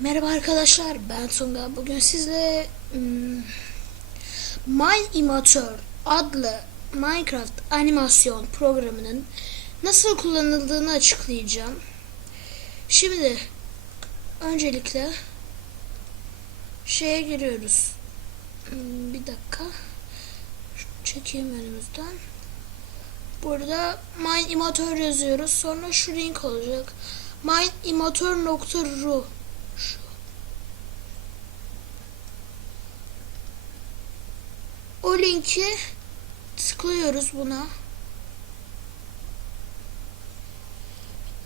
Merhaba arkadaşlar ben Tunga. Bugün sizle hmm, Mine Immature adlı Minecraft animasyon programının nasıl kullanıldığını açıklayacağım. Şimdi öncelikle şeye giriyoruz. Hmm, Bir dakika. Çekeyim önümüzden. Burada Mine Immature yazıyoruz. Sonra şu link olacak. mineimmature.ru şu. O linki tıklıyoruz buna.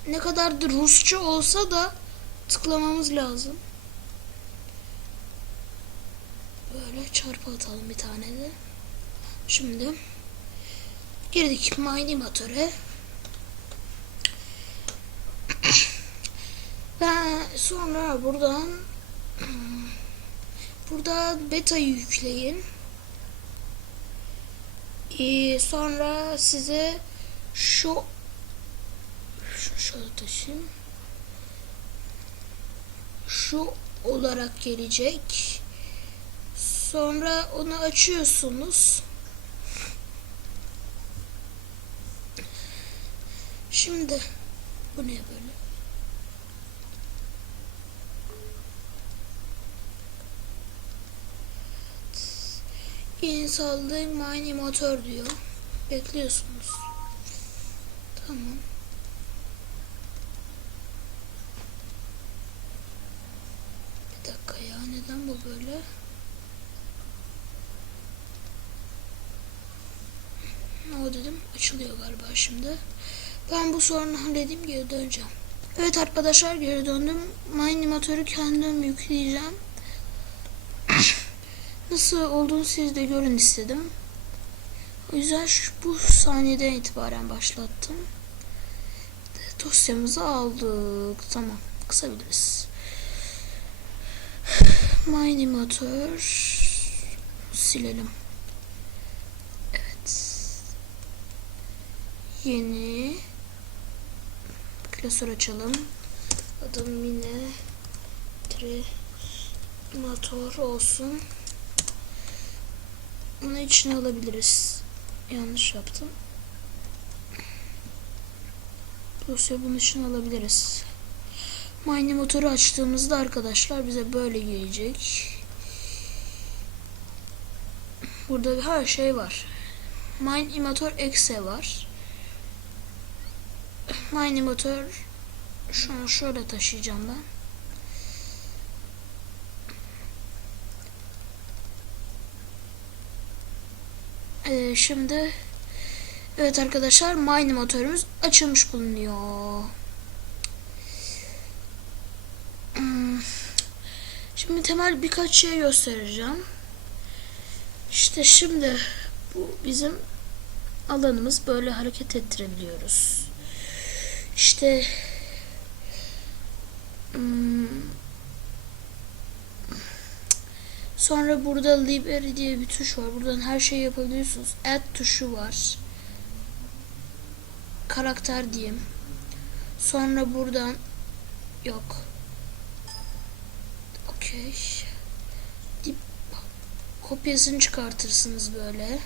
Ne kadar da Rusça olsa da tıklamamız lazım. Böyle çarpı atalım bir tane de. Şimdi girdik Minimatöre. Ben sonra buradan burada beta yükleyin. Ee, sonra size şu şu şöyle taşıyayım. Şu olarak gelecek. Sonra onu açıyorsunuz. Şimdi bu ne böyle? Installing mine motor diyor. Bekliyorsunuz. Tamam. Bir dakika ya neden bu böyle? O dedim? Açılıyor galiba şimdi. Ben bu sorunu halledeyim geri döneceğim. Evet arkadaşlar geri döndüm. Mine motoru kendim yükleyeceğim. Nasıl olduğunu siz de görün istedim. O yüzden şu, bu saniyeden itibaren başlattım. Dosyamızı aldık. Tamam. Kısabiliriz. Minimator silelim. Evet. Yeni klasör açalım. Adım mine motor olsun. Bunu içine alabiliriz. Yanlış yaptım. Dosya bunun içine alabiliriz. Mine motoru açtığımızda arkadaşlar bize böyle gelecek. Burada her şey var. Mine Immator Exe var. Mine Immator şunu şöyle taşıyacağım ben. Ee, şimdi evet arkadaşlar mine motorumuz açılmış bulunuyor. Hmm. Şimdi temel birkaç şey göstereceğim. İşte şimdi bu bizim alanımız böyle hareket ettirebiliyoruz. İşte hmm, Sonra burada library diye bir tuş var. Buradan her şeyi yapabiliyorsunuz. Add tuşu var. Karakter diyeyim. Sonra buradan yok. Okey. Dip kopyasını çıkartırsınız böyle.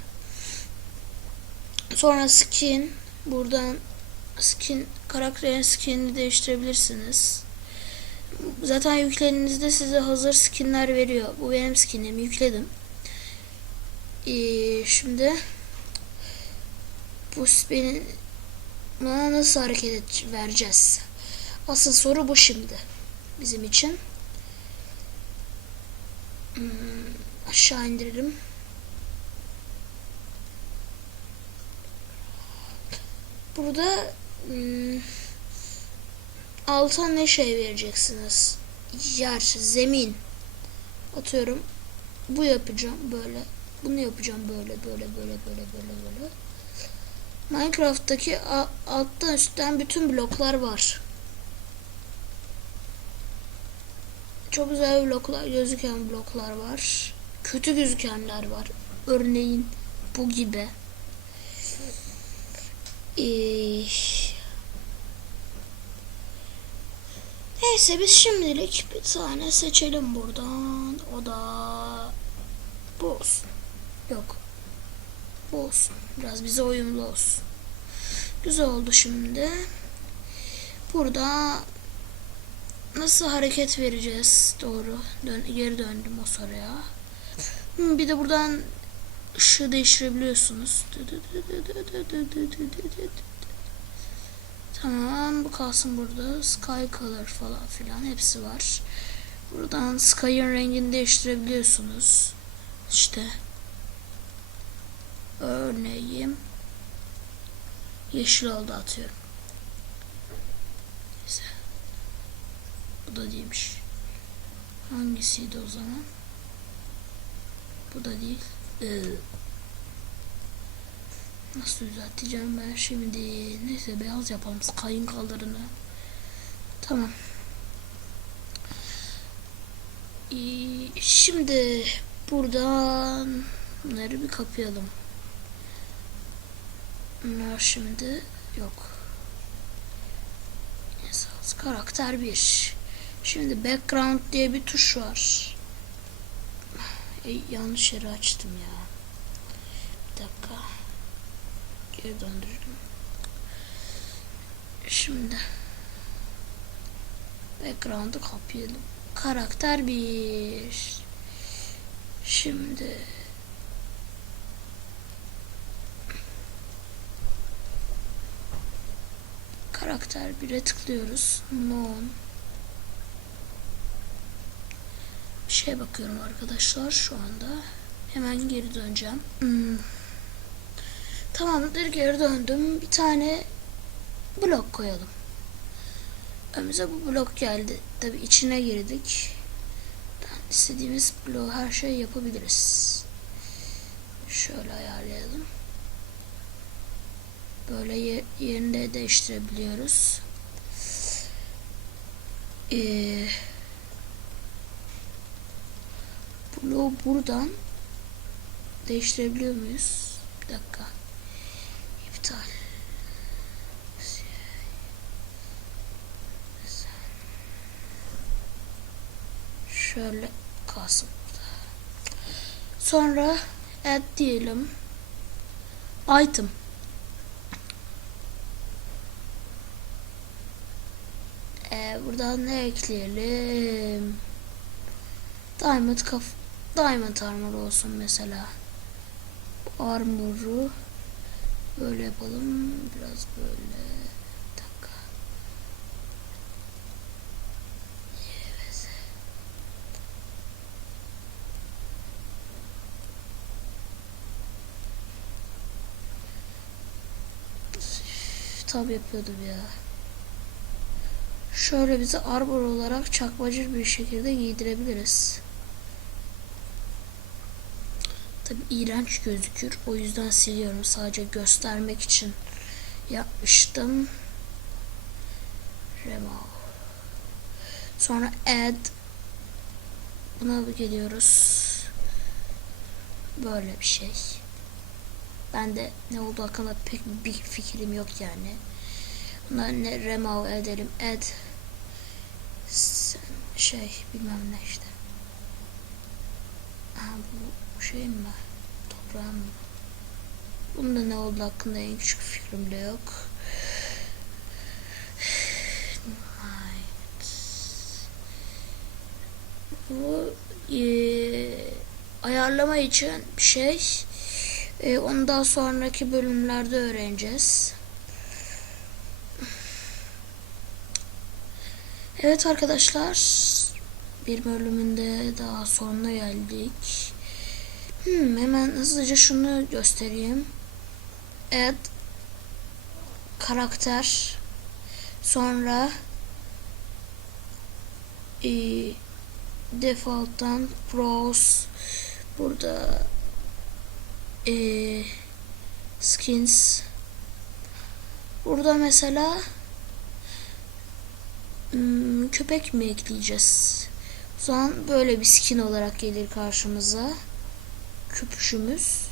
Sonra skin. Buradan skin karakterin skinini değiştirebilirsiniz. Zaten yüklendiğinizde size hazır skinler veriyor. Bu benim skinim. Yükledim. Ee, şimdi bu benim bana nasıl hareket et, vereceğiz? Asıl soru bu şimdi. Bizim için. Hmm, aşağı indirelim. Burada hmm, alta ne şey vereceksiniz? Yer, zemin. Atıyorum. Bu yapacağım böyle. Bunu yapacağım böyle böyle böyle böyle böyle böyle. Minecraft'taki alttan üstten bütün bloklar var. Çok güzel bloklar, gözüken bloklar var. Kötü gözükenler var. Örneğin bu gibi. Ee, Neyse biz şimdilik bir tane seçelim buradan. O da bu olsun. Yok. Bu olsun. Biraz bize uyumlu olsun. Güzel oldu şimdi. Burada nasıl hareket vereceğiz? Doğru. Dön, geri döndüm o soruya. Bir de buradan ışığı değiştirebiliyorsunuz. Tamam bu kalsın burada. Sky color falan filan hepsi var. Buradan sky'ın rengini değiştirebiliyorsunuz. İşte örneğin yeşil oldu atıyorum. Neyse. Bu da değilmiş. Hangisiydi o zaman? Bu da değil. Ee, nasıl düzelteceğim ben şimdi? Neyse beyaz yapalım. Kayın kaldırını. Tamam. Ee, şimdi buradan bunları bir kapayalım. Bunlar şimdi yok. Neyse, karakter 1. Şimdi background diye bir tuş var. E, yanlış yere açtım ya. Bir dakika. Geri döndürdüm. Şimdi background'ı kapayalım. Karakter 1. Şimdi karakter 1'e tıklıyoruz. Non. Bir şeye bakıyorum arkadaşlar şu anda. Hemen geri döneceğim. Hmm. Tamamdır geri döndüm. Bir tane blok koyalım. Önümüze bu blok geldi. Tabi içine girdik. İstediğimiz bloğu her şey yapabiliriz. Şöyle ayarlayalım. Böyle yer, yerini de değiştirebiliyoruz. Ee, bloğu buradan değiştirebiliyor muyuz? Bir dakika. İptal. Şöyle kalsın. Sonra add diyelim. Item. Ee, buradan ne ekleyelim? Diamond kaf Diamond armor olsun mesela. Armoru böyle yapalım. Biraz böyle. Bir dakika. Tam yapıyordum ya. Şöyle bizi arbor olarak çakmacır bir şekilde giydirebiliriz. Tabi iğrenç gözükür. O yüzden siliyorum. Sadece göstermek için yapmıştım. Remove. Sonra add. Buna geliyoruz. Böyle bir şey. Ben de ne olduğu hakkında pek bir fikrim yok yani. Buna ne remove edelim. Add şey bilmem ne işte. Bu şey mi? Toprağın mı? Bunda ne oldu hakkında en küçük fikrim bile yok. Bu e, ayarlama için bir şey. E, onu daha sonraki bölümlerde öğreneceğiz. Evet arkadaşlar bir bölümünde daha sonuna geldik. Hmm, hemen hızlıca şunu göstereyim. Add karakter sonra e, default'tan browse burada e, skins burada mesela hmm, köpek mi ekleyeceğiz? O zaman böyle bir skin olarak gelir karşımıza. Köpüşümüz.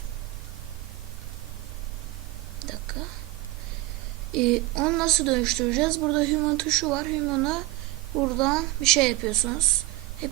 Bir dakika. Ee, onu nasıl dönüştüreceğiz? Burada human tuşu var. Human'a Buradan bir şey yapıyorsunuz.